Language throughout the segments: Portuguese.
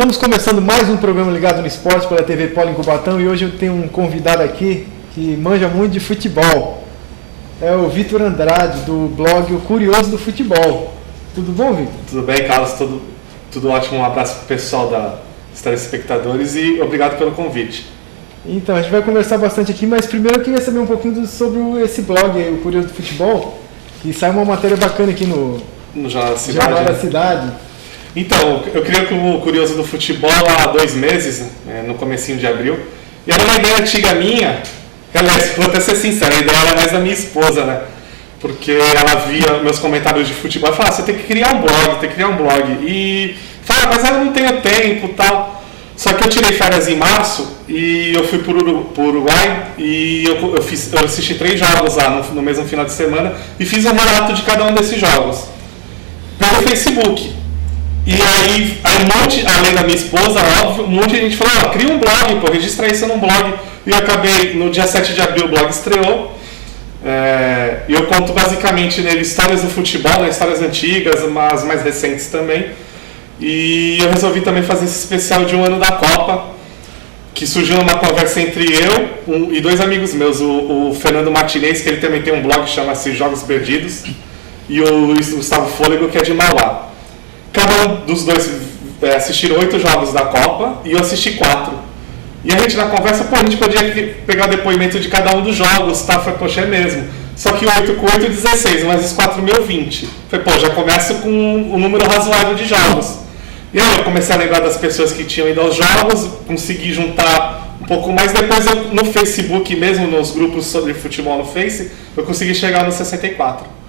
Estamos começando mais um programa ligado no esporte pela TV Polo em Cubatão e hoje eu tenho um convidado aqui que manja muito de futebol. É o Vitor Andrade, do blog O Curioso do Futebol. Tudo bom, Vitor? Tudo bem, Carlos? Tudo ótimo. Um abraço para o pessoal dos telespectadores e obrigado pelo convite. Então, a gente vai conversar bastante aqui, mas primeiro eu queria saber um pouquinho sobre esse blog aí, O Curioso do Futebol, que sai uma matéria bacana aqui no Jornal da Cidade. Jornal da Cidade. Então, eu criei o Curioso do Futebol há 2 meses, no comecinho de abril, e era uma ideia antiga minha, aliás, vou até ser sincero, a ideia era mais da minha esposa, né? Porque ela via meus comentários de futebol e falava, você tem que criar um blog, e falava, mas ela não tem tempo e tal. Só que eu tirei férias em março e eu fui para o Uruguai e eu assisti 3 jogos lá no mesmo final de semana e fiz um relato de cada um desses jogos pelo Facebook. E aí além da minha esposa, óbvio, um monte de gente falou, cria um blog, pô, registra isso num blog. E eu acabei, no dia 7 de abril, o blog estreou. E eu conto basicamente nele histórias do futebol, histórias antigas, mas mais recentes também. E eu resolvi também fazer esse especial de 1 ano da Copa, que surgiu numa conversa entre eu e 2 amigos meus, o Fernando Martinez, que ele também tem um blog que chama-se Jogos Perdidos, e o Gustavo Fôlego, que é de Mauá. Cada um dos dois assistiram 8 jogos da Copa e eu assisti 4. E a gente na conversa, a gente podia pegar o depoimento de cada um dos jogos, tá? Falei, poxa, é mesmo. Só que 8 com 8, 16, mas os 4.020. Falei, já começa com um número razoável de jogos. E aí eu comecei a lembrar das pessoas que tinham ido aos jogos, consegui juntar um pouco mais. Depois no Facebook mesmo, nos grupos sobre futebol no Face, eu consegui chegar nos 64.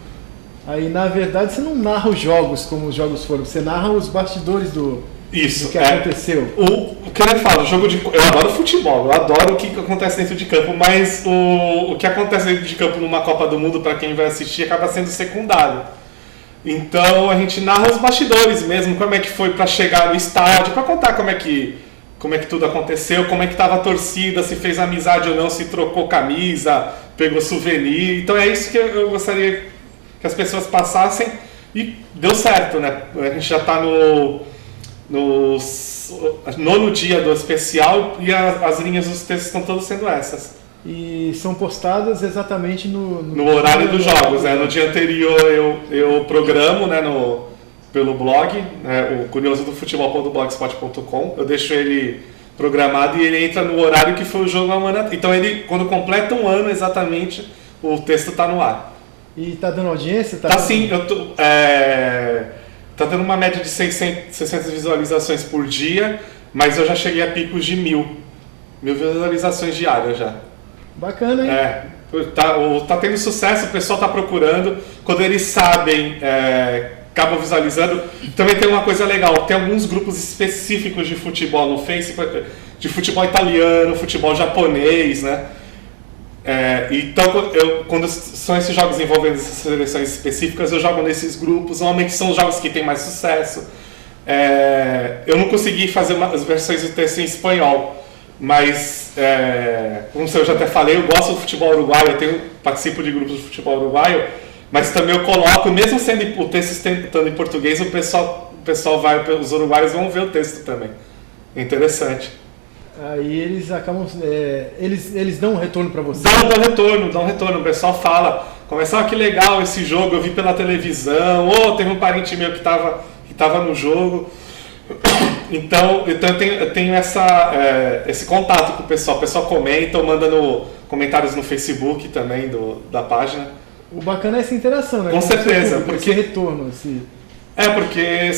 Aí, na verdade, você não narra os jogos como os jogos foram, você narra os bastidores do que aconteceu. O que eu falo, eu adoro futebol, eu adoro o que acontece dentro de campo, mas o que acontece dentro de campo numa Copa do Mundo, para quem vai assistir, acaba sendo secundário. Então a gente narra os bastidores mesmo, como é que foi para chegar no estádio, para contar como é que tudo aconteceu, como é que estava a torcida, se fez amizade ou não, se trocou camisa, pegou souvenir. Então é isso que eu gostaria que as pessoas passassem e deu certo, né? A gente já está no 9º dia do especial e as linhas dos textos estão todas sendo essas. E são postadas exatamente no horário dos jogos, né? No dia anterior eu programo, né, pelo blog, né, o curioso do futebol.blogspot.com. Eu deixo ele programado e ele entra no horário que foi o jogo amanhã. Então ele, quando completa 1 ano exatamente, o texto está no ar. E tá dando audiência? Tá sim, tá dando uma média de 600 visualizações por dia, mas eu já cheguei a picos de 1.000 visualizações diárias já. Bacana, hein? Tá tendo sucesso, o pessoal tá procurando. Quando eles sabem, acabam visualizando. Também tem uma coisa legal, tem alguns grupos específicos de futebol no Facebook, de futebol italiano, futebol japonês, né? Então, quando são esses jogos envolvendo essas seleções específicas, eu jogo nesses grupos. Normalmente são os jogos que têm mais sucesso. Eu não consegui fazer as versões do texto em espanhol, mas, como eu já até falei, eu gosto do futebol uruguaio, participo de grupos de futebol uruguaio, mas também eu coloco, mesmo sendo o texto estando em português, o pessoal os uruguaios vão ver o texto também. É interessante. Aí eles acabam. Eles dão um retorno para você? Dão retorno. O pessoal fala, começa, que legal esse jogo, eu vi pela televisão, teve um parente meu que estava no jogo. Então eu tenho esse contato com o pessoal comenta, manda comentários no Facebook também da página. O bacana é essa interação, né? Com certeza. Porque esse retorno. Porque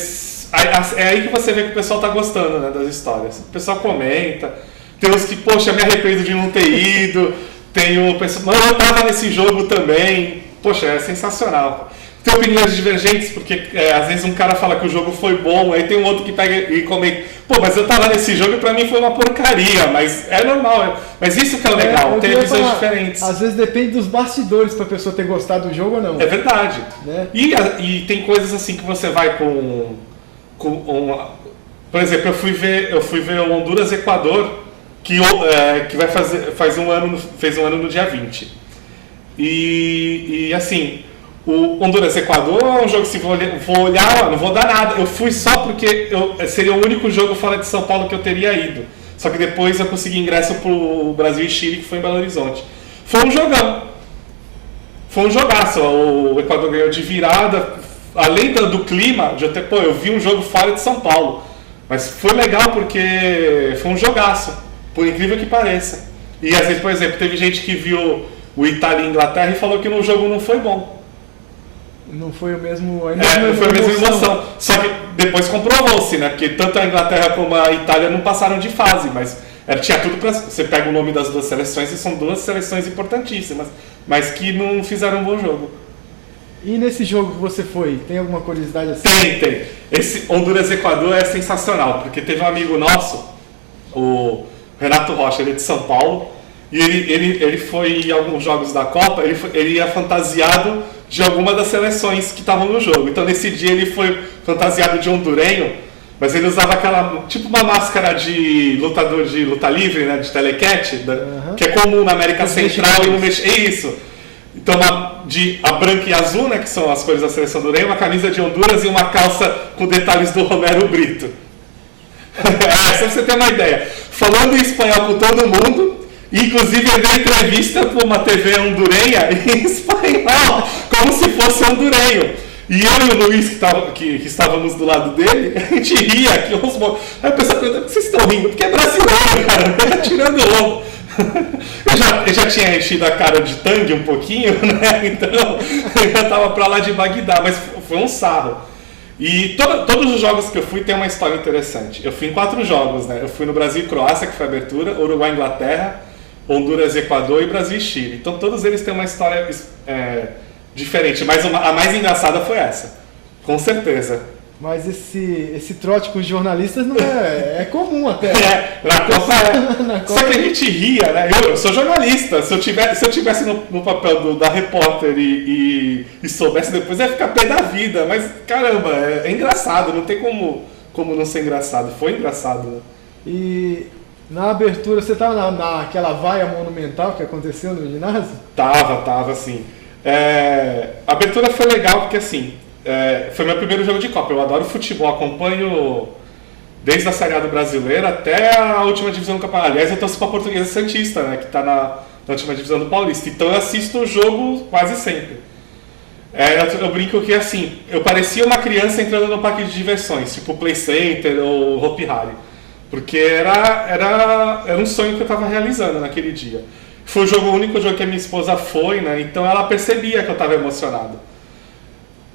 é aí que você vê que o pessoal tá gostando, né, das histórias. O pessoal comenta, tem uns que, poxa, me arrependo de não ter ido, tem o pessoal, eu tava nesse jogo também, poxa, é sensacional. Tem opiniões divergentes, porque às vezes um cara fala que o jogo foi bom, aí tem um outro que pega e comenta, mas eu tava nesse jogo e pra mim foi uma porcaria, mas é normal, mas isso que é legal, tem visões diferentes. Às vezes depende dos bastidores pra pessoa ter gostado do jogo ou não. É verdade. Né? E tem coisas assim que você vai por exemplo, eu fui ver o Honduras-Equador, que fez um ano no dia 20. E assim, O Honduras-Equador é um jogo que se vou olhar, não vou dar nada. Eu fui só porque seria o único jogo fora de São Paulo que eu teria ido. Só que depois eu consegui ingresso pro Brasil e Chile, que foi em Belo Horizonte. Foi um jogão. Foi um jogaço. O Equador ganhou de virada. Além do clima, eu vi um jogo fora de São Paulo. Mas foi legal porque foi um jogaço, por incrível que pareça. E às vezes, por exemplo, teve gente que viu o Itália e Inglaterra e falou que no jogo não foi bom. Não foi o mesmo. Não foi a mesma emoção. Só que depois comprovou-se, né? Porque tanto a Inglaterra como a Itália não passaram de fase, mas tinha tudo para. Você pega o nome das duas seleções e são duas seleções importantíssimas, mas que não fizeram um bom jogo. E nesse jogo que você foi, tem alguma curiosidade assim? Tem. Esse Honduras-Equador é sensacional, porque teve um amigo nosso, o Renato Rocha, ele é de São Paulo, e ele foi em alguns jogos da Copa, ele ia fantasiado de alguma das seleções que estavam no jogo. Então nesse dia ele foi fantasiado de hondurenho, mas ele usava aquela, tipo uma máscara de lutador de luta livre, né, de telequete, que é comum na América Central e no México. É isso. Então a branca e azul, né, que são as cores da seleção hondurenha, uma camisa de Honduras e uma calça com detalhes do Romero Brito. Só pra você ter uma ideia. Falando em espanhol com todo mundo, inclusive ele deu entrevista para uma TV hondurenha em espanhol, como se fosse hondurenho. E eu e o Luiz, que estávamos do lado dele, a gente ria aqui. Aí a pessoa pergunta, por que vocês estão rindo? Porque é brasileiro, cara, ele tá tirando o ombro. Eu já tinha enchido a cara de tangue um pouquinho, né? Então eu já estava para lá de Bagdá, mas foi um sarro. E todos os jogos que eu fui tem uma história interessante. Eu fui em 4 jogos, né? Eu fui no Brasil e Croácia, que foi a abertura, Uruguai e Inglaterra, Honduras e Equador e Brasil e Chile. Então todos eles têm uma história diferente, mas a mais engraçada foi essa, com certeza. Mas esse trote com os jornalistas não é comum até. Na Copa Só que a gente ria, né? Eu sou jornalista, se eu tivesse no papel da repórter e soubesse depois, ia ficar pé da vida. Mas caramba, é engraçado, não tem como não ser engraçado. Foi engraçado, né? E na abertura, você estava naquela vaia monumental que aconteceu no ginásio? Tava assim. A abertura foi legal porque assim, foi meu primeiro jogo de Copa. Eu adoro futebol, acompanho desde a Série A do Brasileiro até a última divisão do Campeonato. Aliás, eu torço para a Portuguesa Santista, né, que está na última divisão do Paulista. Então eu assisto o jogo quase sempre. Eu brinco que assim, eu parecia uma criança entrando no parque de diversões, tipo Play Center ou Hopi Hari. Porque era um sonho que eu estava realizando naquele dia. Foi o único jogo que a minha esposa foi, né? Então ela percebia que eu estava emocionado.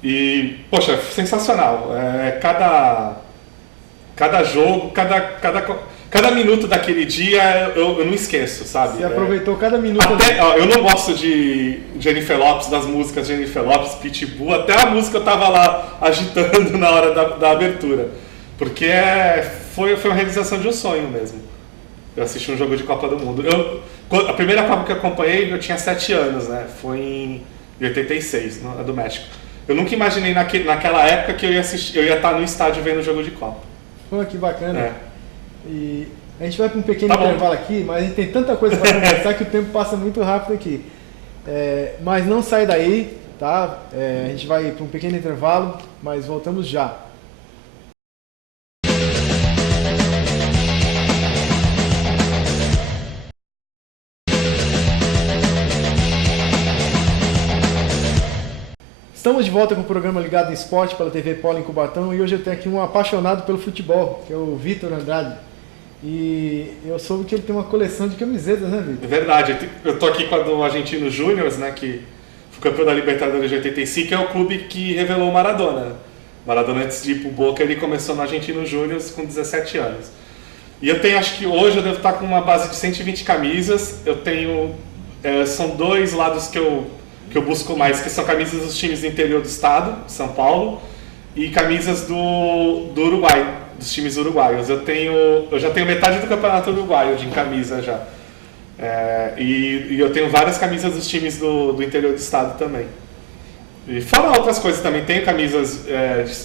E, poxa, sensacional. Cada jogo, cada minuto daquele dia eu não esqueço, sabe? Você aproveitou cada minuto. Eu não gosto de Jennifer Lopez, das músicas Jennifer Lopez, Pitbull, até a música eu tava lá agitando na hora da abertura. Porque foi uma realização de um sonho mesmo. Eu assisti um jogo de Copa do Mundo. A primeira Copa que eu acompanhei, eu tinha 7 anos, né? Foi em 86, do México. Eu nunca imaginei naquela época que eu ia estar no estádio vendo o jogo de Copa. Pô, que bacana. E a gente vai para um pequeno intervalo aqui, mas a gente tem tanta coisa para conversar que o tempo passa muito rápido aqui. Mas não sai daí, tá? A gente vai para um pequeno intervalo, mas voltamos já. Estamos de volta com o programa Ligado em Esporte pela TV Polo em Cubatão e hoje eu tenho aqui um apaixonado pelo futebol, que é o Vitor Andrade. E eu soube que ele tem uma coleção de camisetas, né, Vitor? É verdade. Eu estou aqui com a do Argentino Júnior, né, que foi campeão da Libertadores de 85, que é o clube que revelou o Maradona. Maradona, antes de ir pro Boca, ele começou no Argentino Júnior com 17 anos. E eu tenho, acho que hoje eu devo estar com uma base de 120 camisas. Eu tenho, são 2 lados que eu busco mais, que são camisas dos times do interior do estado, São Paulo, e camisas do Uruguai, dos times uruguaios. Eu já tenho metade do campeonato uruguaio de camisa já. E eu tenho várias camisas dos times do interior do estado também. E fora outras coisas também, tenho camisas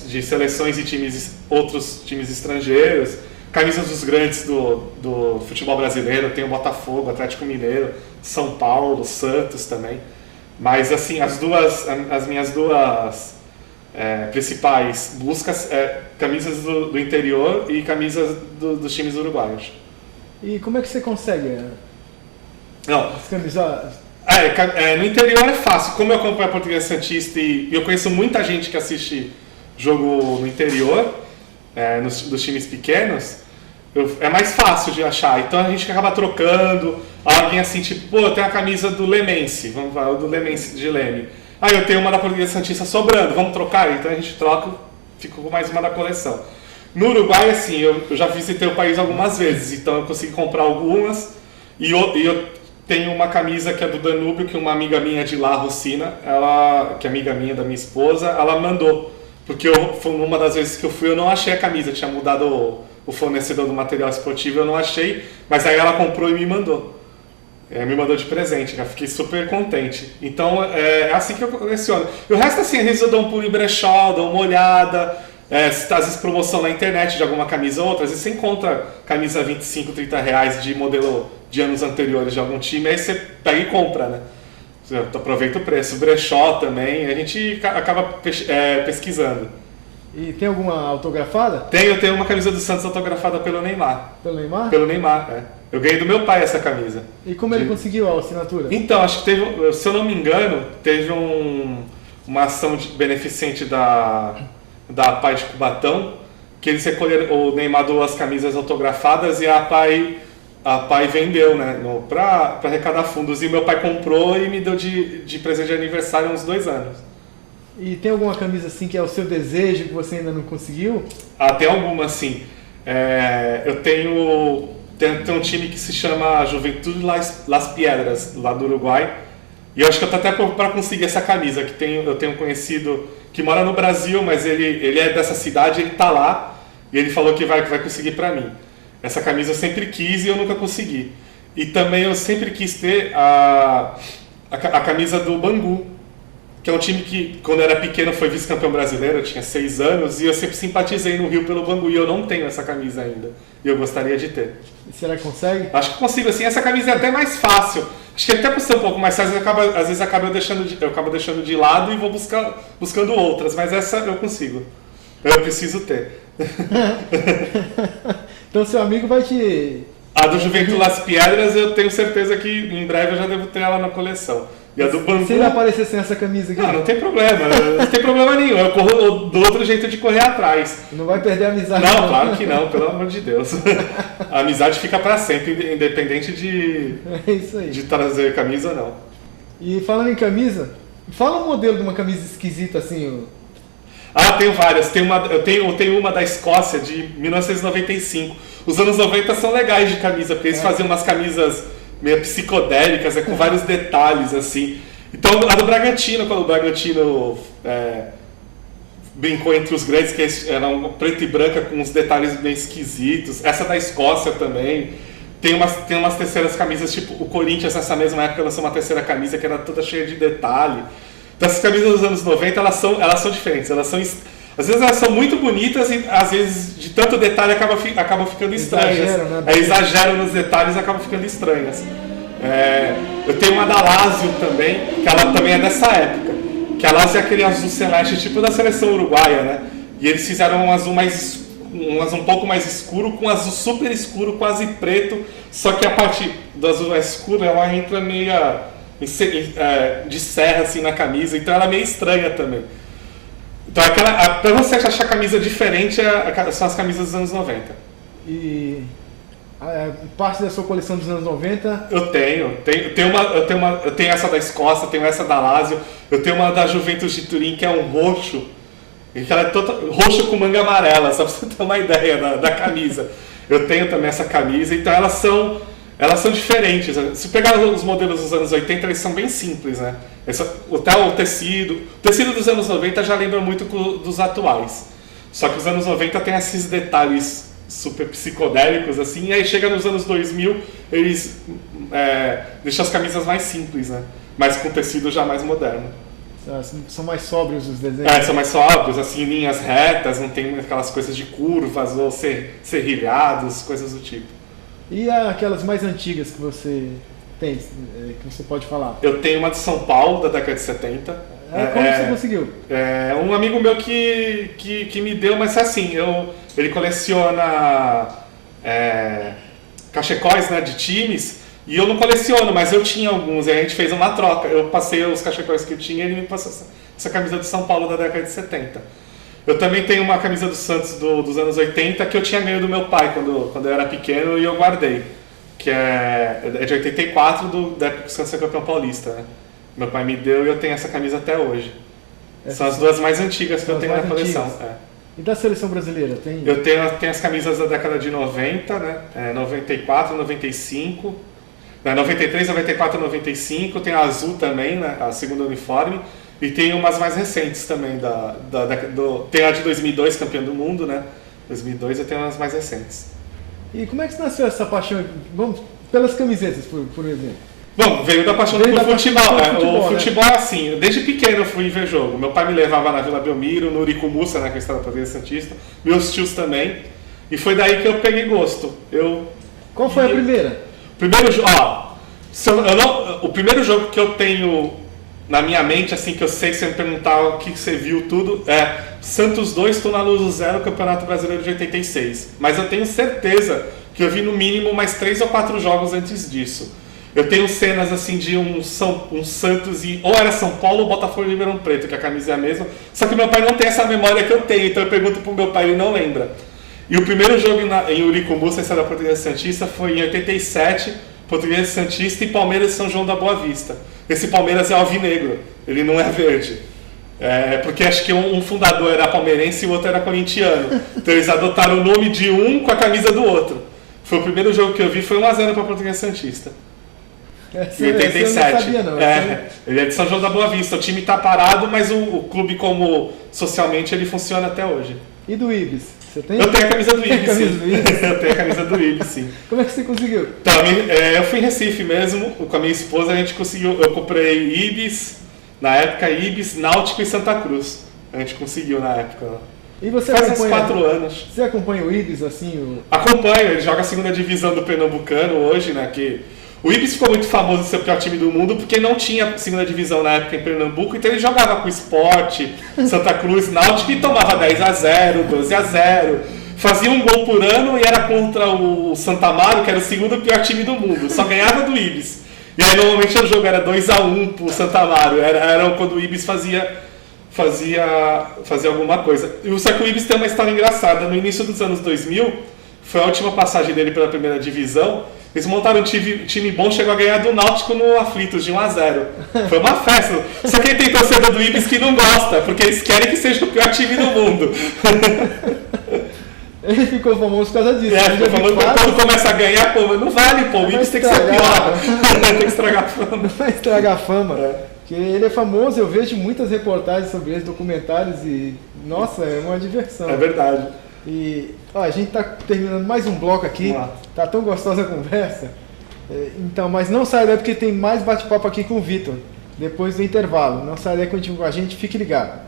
de seleções e outros times estrangeiros, camisas dos grandes do futebol brasileiro, tenho Botafogo, Atlético Mineiro, São Paulo, Santos também. Mas assim, as minhas duas principais buscas camisas do interior e camisas dos times uruguaios. E como é que você consegue Não. as camisas? No interior é fácil. Como eu acompanho a Portuguesa Santista e eu conheço muita gente que assiste jogo no interior, dos times pequenos, é mais fácil de achar. Então a gente acaba trocando. Alguém assim, tipo, pô, eu tenho a camisa do Lemense, vamos falar, do Lemense de Leme. Eu tenho uma da Portuguesa Santista sobrando, vamos trocar? Então a gente troca, fica com mais uma da coleção. No Uruguai, assim, eu já visitei o país algumas vezes, então eu consegui comprar algumas. E eu tenho uma camisa que é do Danúbio, que uma amiga minha de lá, Rocina, que é amiga minha da minha esposa, ela mandou. Porque uma das vezes que eu fui, eu não achei a camisa, tinha mudado o fornecedor do material esportivo, eu não achei, mas aí ela comprou e me mandou. Me mandou de presente, eu fiquei super contente. Então é assim que eu coleciono. E o resto, assim, às vezes eu dou um pulo em brechó, dou uma olhada, se tá, às vezes promoção na internet de alguma camisa ou outra, às vezes você encontra camisa R$25, R$30 de modelo de anos anteriores de algum time, aí você pega e compra, né? Você aproveita o preço. Brechó também, a gente acaba pesquisando. E tem alguma autografada? Eu tenho uma camisa do Santos autografada pelo Neymar. Pelo Neymar? Pelo Neymar, Eu ganhei do meu pai essa camisa. E como ele conseguiu a assinatura? Então, acho que teve, se eu não me engano, teve uma ação beneficente da PAI de Cubatão, que eles recolheram, o Neymar doou as camisas autografadas e a PAI vendeu, né, para arrecadar fundos. E meu pai comprou e me deu de presente de aniversário há uns 2 anos. E tem alguma camisa assim que é o seu desejo que você ainda não conseguiu? Tem alguma, sim. Eu tenho um time que se chama Juventude Las Piedras, lá do Uruguai. E eu acho que eu tô até para conseguir essa camisa, que eu tenho um conhecido que mora no Brasil, mas ele é dessa cidade, ele tá lá, e ele falou que vai conseguir para mim. Essa camisa eu sempre quis e eu nunca consegui. E também eu sempre quis ter a camisa do Bangu, que é um time que, quando eu era pequeno, foi vice-campeão brasileiro, eu tinha 6 anos, e eu sempre simpatizei no Rio pelo Bangu, e eu não tenho essa camisa ainda. E eu gostaria de ter. E será que consegue? Acho que consigo, assim, essa camisa é até mais fácil. Acho que até por ser um pouco mais fácil, às vezes eu acabo deixando de lado e vou buscando outras, mas essa eu consigo. Eu preciso ter. Então seu amigo vai te... A do Juventude Las Piedras eu tenho certeza que em breve eu já devo ter ela na coleção. E a do Bangu... Se ele aparecer sem essa camisa aqui... Não tem problema. Não tem problema nenhum. Eu corro do outro jeito de correr atrás. Não vai perder a amizade. Não, claro que não. Pelo amor de Deus. A amizade fica pra sempre, independente de trazer camisa ou não. E falando em camisa, fala um modelo de uma camisa esquisita assim... Tenho várias. Eu tenho uma da Escócia de 1995. Os anos 90 são legais de camisa, porque eles faziam umas camisas meio psicodélicas, com vários detalhes, assim. Então, a do Bragantino, quando o Bragantino brincou entre os grandes, que eram preto e branca com uns detalhes bem esquisitos. Essa da Escócia também. Tem umas terceiras camisas, tipo o Corinthians, nessa mesma época, lançou uma terceira camisa que era toda cheia de detalhe. Então, essas camisas dos anos 90, elas são diferentes. Às vezes elas são muito bonitas e às vezes de tanto detalhe acabam ficando estranhas. Exageram nos detalhes e acabam ficando estranhas. Eu tenho uma da Lazio também, que ela também é dessa época. Que a Lazio é aquele azul celeste tipo da seleção uruguaia, né? E eles fizeram um azul um pouco mais escuro, com um azul super escuro, quase preto. Só que a parte do azul mais escuro, ela entra meio de serra assim na camisa, então ela é meio estranha também. Então, pra você achar camisa diferente, são as camisas dos anos 90. E parte da sua coleção dos anos 90? Eu tenho essa da Escócia, tenho essa da Lazio, eu tenho uma da Juventus de Turim, que é um roxo, que ela é roxo com manga amarela, só pra você ter uma ideia da camisa. Eu tenho também essa camisa, então elas são diferentes. Se pegar os modelos dos anos 80, eles são bem simples, né? Até o tecido dos anos 90 já lembra muito dos atuais. Só que os anos 90 tem esses detalhes super psicodélicos, assim, e aí chega nos anos 2000, eles deixam as camisas mais simples, né? Mas com tecido já mais moderno. São mais sóbrios os desenhos? São mais sóbrios, assim, linhas retas, não tem aquelas coisas de curvas ou serrilhados, coisas do tipo. E aquelas mais antigas que você tem, que você pode falar? Eu tenho uma de São Paulo, da década de 70. Como você conseguiu? É um amigo meu que me deu, mas assim, ele coleciona cachecóis, né, de times, e eu não coleciono, mas eu tinha alguns, e a gente fez uma troca. Eu passei os cachecóis que eu tinha e ele me passou essa camisa de São Paulo da década de 70. Eu também tenho uma camisa do Santos dos anos 80 que eu tinha ganho do meu pai quando eu era pequeno e eu guardei. Que é de 84, da época que o Santos foi campeão paulista, né? Meu pai me deu e eu tenho essa camisa até hoje. São as duas mais antigas que eu tenho na coleção. E da seleção brasileira? Tem? Eu tenho as camisas da década de 90, né? 94, 95, 93, 94, 95. Tem a azul também, né? A segunda uniforme. E tem umas mais recentes também. Tem a de 2002, campeão do mundo, né? 2002 eu tenho umas mais recentes. E como é que nasceu essa paixão? Vamos, pelas camisetas, por exemplo. Bom, veio da paixão pelo futebol. O futebol é assim, desde pequeno eu fui ver jogo. Meu pai me levava na Vila Belmiro, no Uricumusca, né, que é o estado da Província Santista. Meus tios também. E foi daí que eu peguei gosto. Qual foi a primeira? O primeiro jogo que eu tenho na minha mente, assim, que eu sei que você me perguntar o que você viu tudo, é Santos 2, Tunaluso 0, Campeonato Brasileiro de 86. Mas eu tenho certeza que eu vi no mínimo mais 3 ou 4 jogos antes disso. Eu tenho cenas assim de um Santos ou era São Paulo ou Botafogo e Ribeirão Preto, que a camisa é a mesma. Só que meu pai não tem essa memória que eu tenho, então eu pergunto pro meu pai, ele não lembra. E o primeiro jogo em Uricumusca, essa da Portuguesa Santista, foi em 87, Portuguesa Santista e Palmeiras e São João da Boa Vista. Esse Palmeiras é alvinegro, ele não é verde. Porque acho que um fundador era palmeirense e o outro era corintiano. Então eles adotaram o nome de um com a camisa do outro. Foi o primeiro jogo que eu vi, foi 1-0 para a Portuguesa Santista. Em 87. Eu não sabia, não. Ele é de São João da Boa Vista. O time está parado, mas o clube, como socialmente, ele funciona até hoje. E do Ibis? Você tem? Eu tenho a camisa do Ibis, sim. Eu tenho a camisa do Ibis, sim. Como é que você conseguiu? Então, eu fui em Recife mesmo, com a minha esposa, a gente conseguiu. Eu comprei Ibis, na época Ibis, Náutico e Santa Cruz. A gente conseguiu na época. E você faz uns 4 anos. Você acompanha o Ibis assim? Acompanho, ele joga a segunda divisão do Pernambucano hoje, né? O Ibis ficou muito famoso de ser o pior time do mundo porque não tinha segunda divisão na época em Pernambuco, então ele jogava com o Sport, Santa Cruz, Náutico e tomava 10-0, 12-0. Fazia um gol por ano e era contra o Santa Amaro, que era o segundo pior time do mundo. Só ganhava do Ibis. E aí normalmente o jogo era 2-1 pro Santa Amaro. Era quando o Ibis fazia alguma coisa. Só que o Ibis tem uma história engraçada. No início dos anos 2000, foi a última passagem dele pela primeira divisão. Eles montaram um time bom, chegou a ganhar do Náutico no Aflitos, de 1-0. Foi uma festa. Só que tem torcedor do Ibis que não gosta, porque eles querem que seja o pior time do mundo. Ele ficou famoso por causa disso. Ficou famoso quando começa a ganhar, pô, não vale, pô, o Ibis tem que ser pior. Tem que estragar a fama. Não vai estragar a fama. Porque ele é famoso, eu vejo muitas reportagens sobre ele, documentários e, nossa, é uma diversão. É verdade. E a gente está terminando mais um bloco aqui, tá tão gostosa a conversa. Então, mas não sai daí porque tem mais bate-papo aqui com o Vitor, depois do intervalo. Não sai daí, continua com a gente, fique ligado.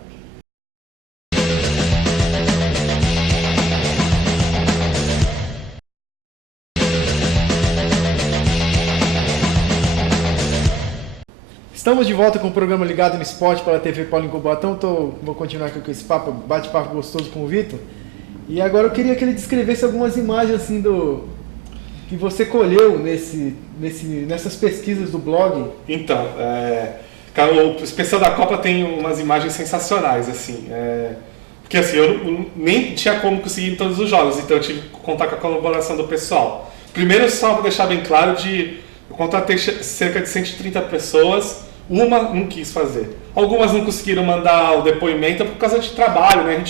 Estamos de volta com o programa Ligado no Esporte pela TV Paulo em Cubatão. Vou continuar aqui com esse bate-papo gostoso com o Vitor. E agora eu queria que ele descrevesse algumas imagens assim que você colheu nessas pesquisas do blog. Então, cara, o especial da Copa tem umas imagens sensacionais, assim. Porque assim, eu nem tinha como conseguir em todos os jogos, então eu tive que contar com a colaboração do pessoal. Primeiro, só para deixar bem claro, eu contratei cerca de 130 pessoas, uma não quis fazer. Algumas não conseguiram mandar o depoimento por causa de trabalho, né?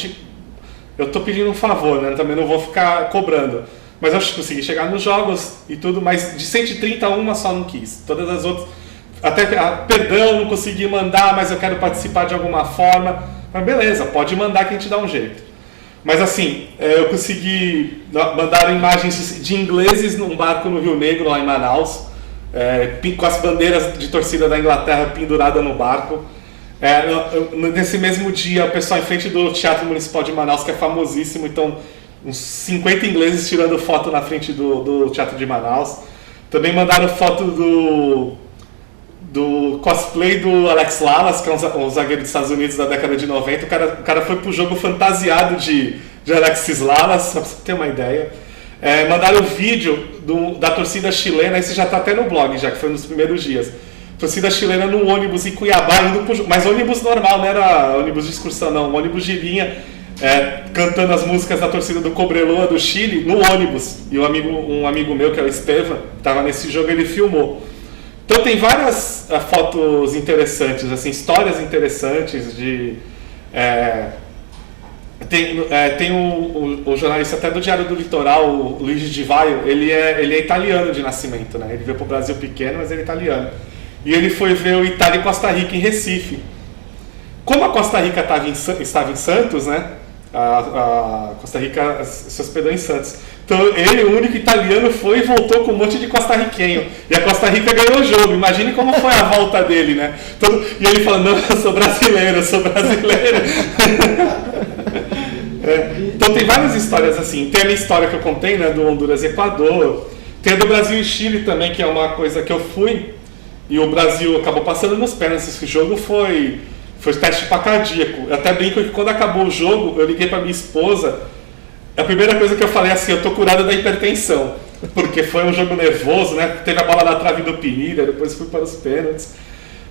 Eu tô pedindo um favor, né? Também não vou ficar cobrando. Mas eu consegui chegar nos jogos e tudo, mas de 130, uma só não quis. Todas as outras, até perdão, não consegui mandar, mas eu quero participar de alguma forma. Mas beleza, pode mandar que a gente dá um jeito. Mas assim, eu consegui mandar imagens de ingleses num barco no Rio Negro, lá em Manaus, com as bandeiras de torcida da Inglaterra penduradas no barco. Nesse mesmo dia, o pessoal em frente do Teatro Municipal de Manaus, que é famosíssimo, então uns 50 ingleses tirando foto na frente do Teatro de Manaus. Também mandaram foto do cosplay do Alex Lalas, que é um zagueiro dos Estados Unidos da década de 90. O cara foi pro jogo fantasiado de Alexis Lalas, só pra você ter uma ideia. Mandaram o vídeo da torcida chilena, esse já tá até no blog, já que foi nos primeiros dias. Torcida chilena no ônibus em Cuiabá, indo pro jogo. Mas ônibus normal, não era ônibus de excursão, não. Ônibus de linha, cantando as músicas da torcida do Cobreloa do Chile no ônibus. E um amigo meu, que é o Estevam, que estava nesse jogo, ele filmou. Então tem várias fotos interessantes, assim, histórias interessantes de... Tem o jornalista até do Diário do Litoral, o Luigi Di Vaio, ele é italiano de nascimento, né? Ele veio para o Brasil pequeno, mas ele é italiano. E ele foi ver o Itália e Costa Rica em Recife. Como a Costa Rica estava em Santos, né? A Costa Rica se hospedou em Santos. Então ele, o único italiano, foi e voltou com um monte de costarriquenho. E a Costa Rica ganhou o jogo. Imagine como foi a volta dele, né? E ele falou, não, eu sou brasileiro, eu sou brasileiro. Então tem várias histórias assim. Tem a minha história que eu contei, né, do Honduras e Equador. Tem a do Brasil e Chile também, que é uma coisa que eu fui e o Brasil acabou passando nos pênaltis. Esse jogo foi teste para cardíaco. Eu até brinco que quando acabou o jogo, eu liguei para minha esposa. A primeira coisa que eu falei é assim, eu tô curado da hipertensão. Porque foi um jogo nervoso, né? Teve a bola na trave do Pinilha, depois fui para os pênaltis.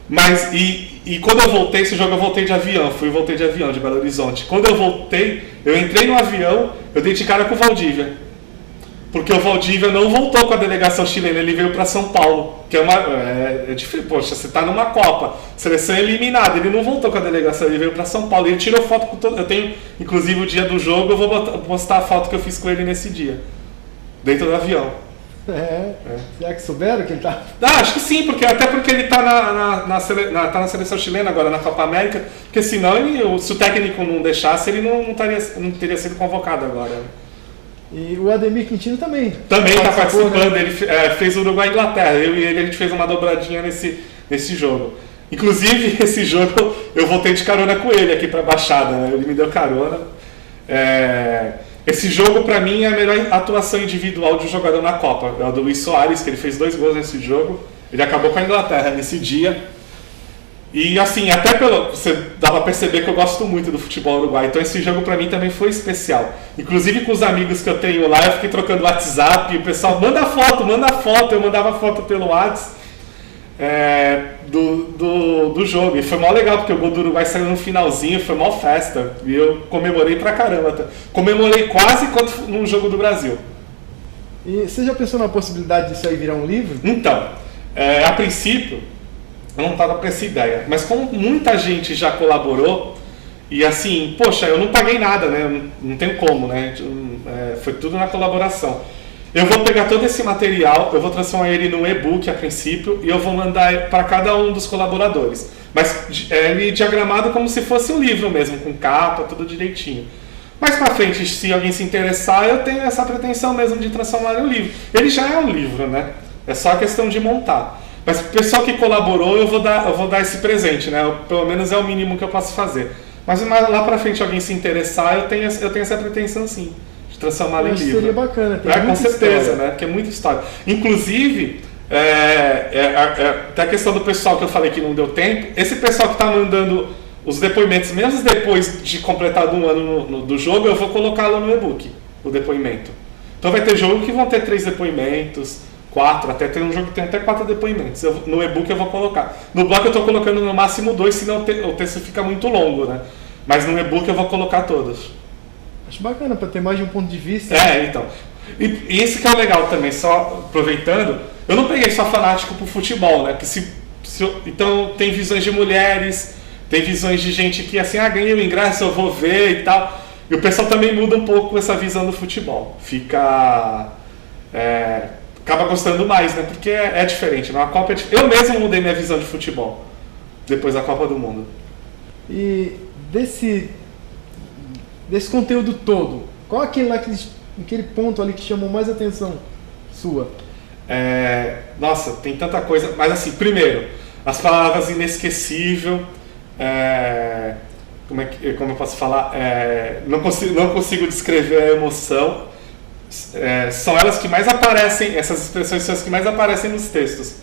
Mas, e quando eu voltei, esse jogo eu voltei de avião, voltei de avião, de Belo Horizonte. Quando eu voltei, eu entrei no avião, eu dei de cara com o Valdívia. Porque o Valdívia não voltou com a delegação chilena, ele veio para São Paulo. Que é difícil, poxa, você está numa Copa, seleção eliminada, ele não voltou com a delegação, ele veio para São Paulo. Ele tirou foto com todo. Eu tenho, inclusive, o dia do jogo, eu vou postar a foto que eu fiz com ele nesse dia, dentro do avião. Será que souberam que ele tá? Acho que sim, até porque ele tá na seleção chilena agora, na Copa América, porque senão, se o técnico não deixasse, ele não teria sido convocado agora. E o Ademir Quintino também está participando, né? Ele fez o Uruguai e Inglaterra, eu e ele, a gente fez uma dobradinha nesse jogo. Inclusive, esse jogo eu voltei de carona com ele aqui para a Baixada, né? Ele me deu carona. Esse jogo, para mim, é a melhor atuação individual de um jogador na Copa. É o do Luis Soares, que ele fez 2 gols nesse jogo. Ele acabou com a Inglaterra nesse dia. E assim, você dá pra perceber que eu gosto muito do futebol uruguaio. Então esse jogo pra mim também foi especial. Inclusive com os amigos que eu tenho lá, eu fiquei trocando WhatsApp. E o pessoal, manda foto. Eu mandava foto pelo WhatsApp do jogo. E foi mó legal, porque o gol do Uruguai saiu no finalzinho, foi mó festa. E eu comemorei pra caramba. Comemorei quase quanto num jogo do Brasil. E você já pensou na possibilidade disso aí virar um livro? Então, a princípio, eu não estava com essa ideia. Mas como muita gente já colaborou, e assim, poxa, eu não paguei nada, né? Não tenho como, né? Foi tudo na colaboração. Eu vou pegar todo esse material, eu vou transformar ele num e-book a princípio e eu vou mandar para cada um dos colaboradores. Mas ele diagramado como se fosse um livro mesmo, com capa, tudo direitinho. Mais para frente, se alguém se interessar, eu tenho essa pretensão mesmo de transformar em um livro. Ele já é um livro, né? É só a questão de montar. Mas o pessoal que colaborou, eu vou dar esse presente, né? Pelo menos é o mínimo que eu posso fazer. Mas lá para frente, alguém se interessar, eu tenho essa pretensão sim. Transformar em livro. Seria bacana, com certeza, história, né? Porque é muita história. Inclusive, tem a questão do pessoal que eu falei que não deu tempo. Esse pessoal que está mandando os depoimentos, mesmo depois de completado um ano do jogo, eu vou colocá-lo no e-book, o depoimento. Então vai ter jogo que vão ter 3 depoimentos, 4, até tem um jogo que tem até 4 depoimentos. No e-book eu vou colocar. No blog eu estou colocando no máximo 2, senão o texto fica muito longo, né? Mas no e-book eu vou colocar todos. Acho bacana, para ter mais de um ponto de vista. Então. E isso que é o legal também, só aproveitando, eu não peguei só fanático pro futebol, né? Porque então tem visões de mulheres, tem visões de gente que assim, ganhei o ingresso, eu vou ver e tal. E o pessoal também muda um pouco essa visão do futebol. Acaba gostando mais, né? Porque é diferente, né? A Copa eu mesmo mudei minha visão de futebol depois da Copa do Mundo. E desse conteúdo todo, qual aquele ponto ali que chamou mais atenção sua? Nossa, tem tanta coisa, mas assim, primeiro, as palavras inesquecível, como eu posso falar? Não consigo descrever a emoção. são elas que mais aparecem, essas expressões são as que mais aparecem nos textos.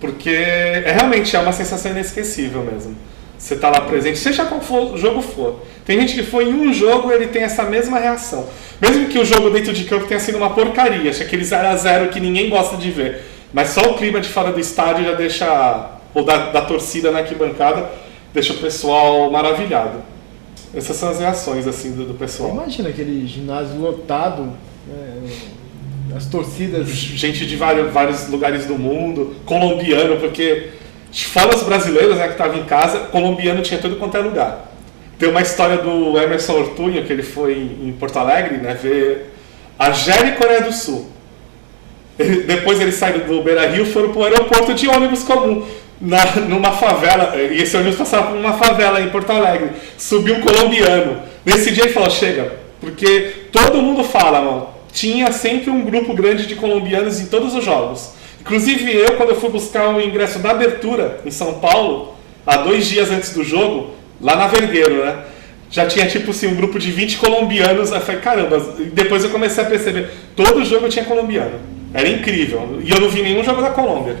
Porque realmente é uma sensação inesquecível mesmo. Você está lá presente, seja qual for o jogo for. Tem gente que foi em um jogo ele tem essa mesma reação. Mesmo que o jogo dentro de campo tenha sido uma porcaria, aquele 0x0 que ninguém gosta de ver. Mas só o clima de fora do estádio já deixa, ou da torcida na arquibancada, deixa o pessoal maravilhado. Essas são as reações assim, do pessoal. Imagina aquele ginásio lotado, as torcidas... Gente de vários lugares do mundo, colombiano, porque fora os brasileiros, né, que estavam em casa, colombiano tinha tudo quanto é lugar. Tem uma história do Emerson Ortunho, que ele foi em Porto Alegre, né, ver Argélia e Coreia do Sul. Depois eles saíram do Beira-Rio e foram para o aeroporto de ônibus comum, numa favela, e esse ônibus passava por uma favela em Porto Alegre. Subiu um colombiano. Nesse dia ele falou, chega, porque todo mundo fala, mano, tinha sempre um grupo grande de colombianos em todos os jogos. Inclusive eu, quando eu fui buscar o ingresso da abertura em São Paulo, há 2 dias antes do jogo, lá na Vergueiro, né? Já tinha tipo assim, um grupo de 20 colombianos. Eu falei, caramba, e depois eu comecei a perceber, todo jogo tinha colombiano. Era incrível. E eu não vi nenhum jogo da Colômbia.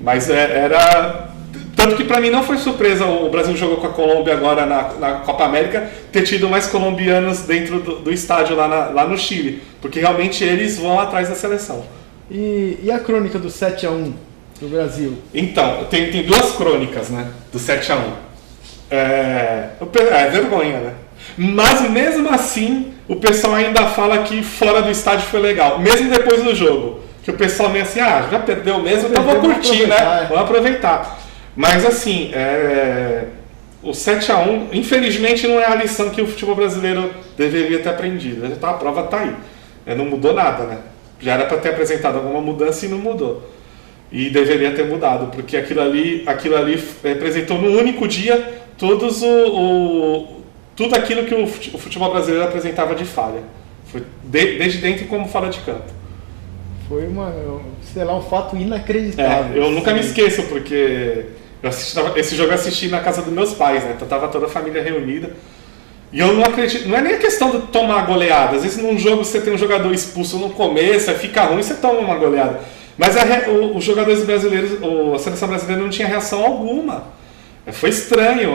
Mas era... Tanto que pra mim não foi surpresa o Brasil jogou com a Colômbia agora na Copa América ter tido mais colombianos dentro do estádio lá no Chile. Porque realmente eles vão atrás da seleção. E a crônica do 7x1 do Brasil? Então, tem 2 crônicas, né? Do 7x1. É vergonha, né? Mas mesmo assim, o pessoal ainda fala que fora do estádio foi legal. Mesmo depois do jogo. Que o pessoal meio assim, já perdeu mesmo, então vou curtir, né? Vamos aproveitar. Mas assim, o 7x1, infelizmente, não é a lição que o futebol brasileiro deveria ter aprendido. A prova está aí. Não mudou nada, né? Já era para ter apresentado alguma mudança e não mudou. E deveria ter mudado, porque aquilo ali representou no único dia tudo aquilo que o futebol brasileiro apresentava de falha. Foi desde dentro como fora de campo. Foi um fato inacreditável. Eu nunca me esqueço, porque esse jogo eu assisti na casa dos meus pais, né? Então tava toda a família reunida. E eu não acredito, não é nem a questão de tomar goleada. Às vezes num jogo você tem um jogador expulso no começo, fica ruim, você toma uma goleada. Mas os jogadores brasileiros, a seleção brasileira não tinha reação alguma. Foi estranho.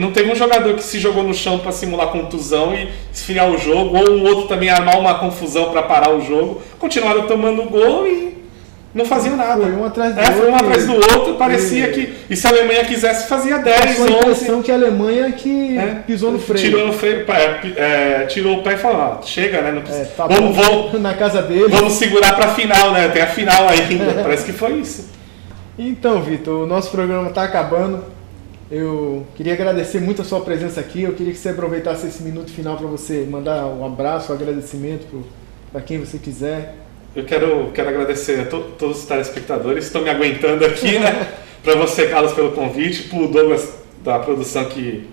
Não teve um jogador que se jogou no chão para simular contusão e esfriar o jogo, ou um outro também armar uma confusão para parar o jogo. Continuaram tomando gol e não faziam nada. Foi um atrás do outro. Foi um atrás do outro. Parecia que... E se a Alemanha quisesse, fazia 10, 11. Foi a impressão que a Alemanha pisou no freio. Tirou no freio, tirou o pé e falou, chega, né? Não precisa. Vamos na casa dele. Vamos segurar para a final, né? Tem a final ainda. Parece que foi isso. Então, Vitor, o nosso programa está acabando. Eu queria agradecer muito a sua presença aqui. Eu queria que você aproveitasse esse minuto final para você mandar um abraço, um agradecimento para quem você quiser. Eu quero agradecer a todos os telespectadores. Estou me aguentando aqui, né? Para você, Carlos, pelo convite. Para o Douglas, da produção, que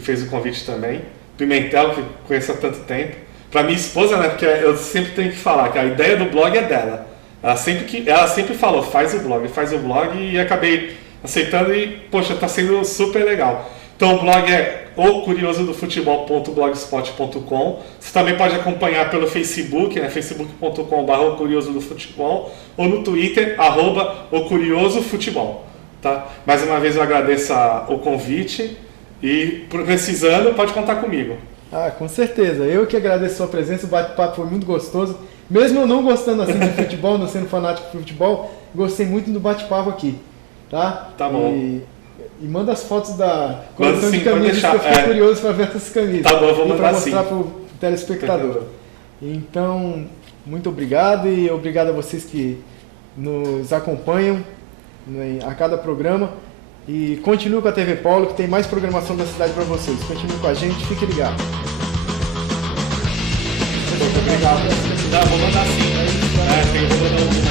fez o convite também. Pimentel, que conheço há tanto tempo. Para minha esposa, né? Porque eu sempre tenho que falar que a ideia do blog é dela. Ela sempre falou, faz o blog. E acabei aceitando e, poxa, está sendo super legal. Então o blog é ocuriosodofutebol.blogspot.com. Você também pode acompanhar pelo Facebook, né, facebook.com/ocuriosodofutebol, ou no Twitter, @ocuriosofutebol. Tá? Mais uma vez eu agradeço o convite e, precisando, pode contar comigo. Com certeza. Eu que agradeço a sua presença, o bate-papo foi muito gostoso. Mesmo eu não gostando assim de futebol, não sendo fanático de futebol, gostei muito do bate-papo aqui. Tá bom. E manda as fotos da coleção de camisas, que eu fiquei curioso para ver essas camisas. Tá bom, vou mandar para mostrar para o telespectador. Então, muito obrigado e obrigado a vocês que nos acompanham a cada programa. E continue com a TV Polo, que tem mais programação da cidade para vocês. Continue com a gente, fique ligado. Muito obrigado. Vou mandar sim. Vou mandar